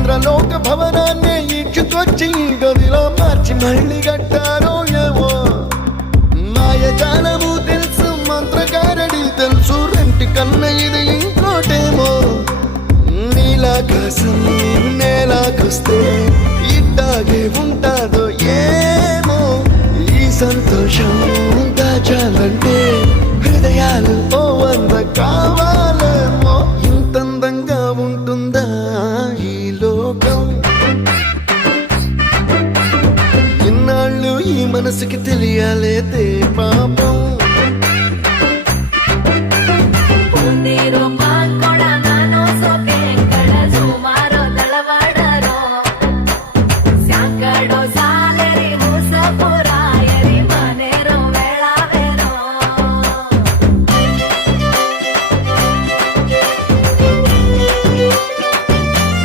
ఇంద్రలోక భవనాన్ని ఈడ్చుకొచ్చి గదిలో మార్చి మళ్ళీ కట్టారో ఏమో మాయజాలము తెలుసు మంత్రగారడి తెలుసు రెంటి కన్న ఇది ఇంకోటేమో నీలాకాశం నేలాకొస్తే ఇట్టాగే ఉంటాదో ఏమో ఈ సంతోషం దాచాలంటే హృదయాలు ఓ వంద కావాలేమో ఇంతందంగా ఉంటుందా ఈ లోకం ఇన్నాళ్ళు ఈ మనసుకి తెలియాలేదే పాపం